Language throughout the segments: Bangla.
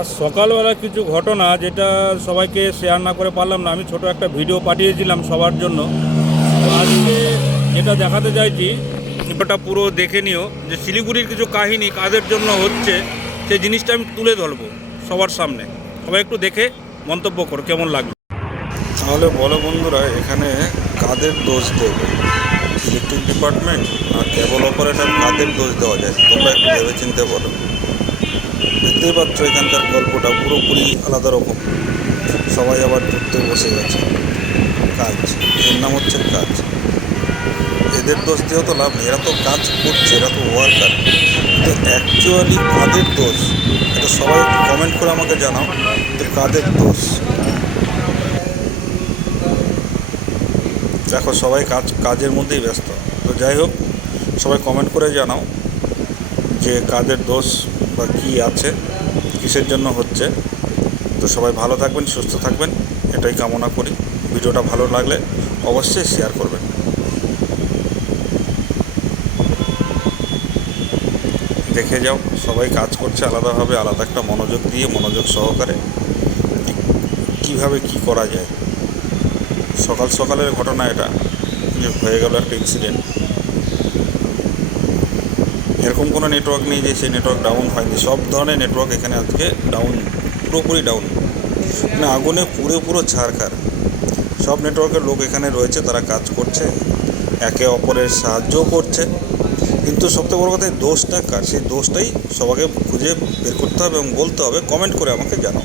আজ সকালবেলা কিছু ঘটনা যেটা সবাইকে শেয়ার না করে পারলাম না। আমি ছোট একটা ভিডিও পাঠিয়েছিলাম সবার জন্য। তো আজকে যেটা দেখাতে চাইছি ওটা পুরো দেখে নিও, যে শিলিগুড়ির কিছু কাহিনী কাদের জন্য হচ্ছে সেই জিনিসটা আমি তুলে ধরবো সবার সামনে। সবাই একটু দেখে মন্তব্য করো কেমন লাগলো। তাহলে বলো বন্ধুরা, এখানে কাদের দোষ দেবে? ইলেকট্রিক ডিপার্টমেন্ট না কেবল অপারেটর? কাদের দোষ দেওয়া যায় তোমরা একটু ভেবে চিন্তে বলো। দেখতেই পাচ্ছ এখানকার গল্পটা পুরোপুরি আলাদা রকম। সবাই আবার ধরতে বসে গেছে। কাজ, এর নাম হচ্ছে কাজ। এদের দোষ দিয়েও তো লাভ নেই, এরা তো কাজ করছে, এরা তো ওয়ার্কার। তো অ্যাকচুয়ালি কাদের দোষ এটা সবাই একটু কমেন্ট করে আমাকে জানাও, যে কাদের দোষ। দেখো সবাই কাজের মধ্যেই ব্যস্ত। তো যাই হোক, সবাই কমেন্ট করে জানাও যে কাদের দোষ বা কী আছে, কিসের জন্য হচ্ছে। তো সবাই ভালো থাকবেন, সুস্থ থাকবেন, এটাই কামনা করি। ভিডিওটা ভালো লাগলে অবশ্যই শেয়ার করবেন। দেখে যাও, সবাই কাজ করছে আলাদাভাবে, আলাদা একটা মনোযোগ দিয়ে, মনোযোগ সহকারে কিভাবে কি করা যায়। সকাল সকালের ঘটনা এটা, যে হয়ে গেল একটা ইনসিডেন্ট। এরকম কোনো নেটওয়ার্ক নেই যে সেই নেটওয়ার্ক ডাউন হয়নি, সব ধরনের নেটওয়ার্ক এখানে আজকে ডাউন, পুরোপুরি ডাউন। মানে আগুনে পুরো ছারখার। সব নেটওয়ার্কের লোক এখানে রয়েছে, তারা কাজ করছে, একে অপরের সাহায্যও করছে। কিন্তু সবথেকে বড় কথা, দোষটা কার, সেই দোষটাই সবাইকে খুঁজে বের করতে হবে এবং বলতে হবে। কমেন্ট করে আমাকে জানাও,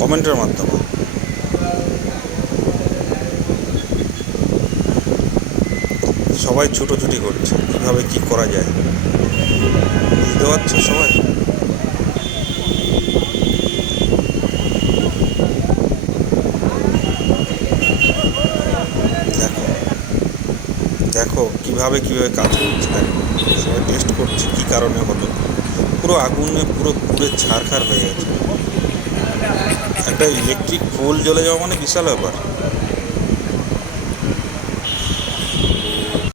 কমেন্টের মাধ্যমে। সবাই ছুটোছুটি করছে কীভাবে কী করা যায়, বুঝতে পারছো সবাই? দেখো দেখো কীভাবে কাজ করছে। দেখো সবাই টেস্ট করছে কী কারণে হলো। পুরো আগুনে পুরো ছারখার হয়ে গেছে। একটা ইলেকট্রিক পোল জ্বলে যাওয়া মানে বিশাল ব্যাপার।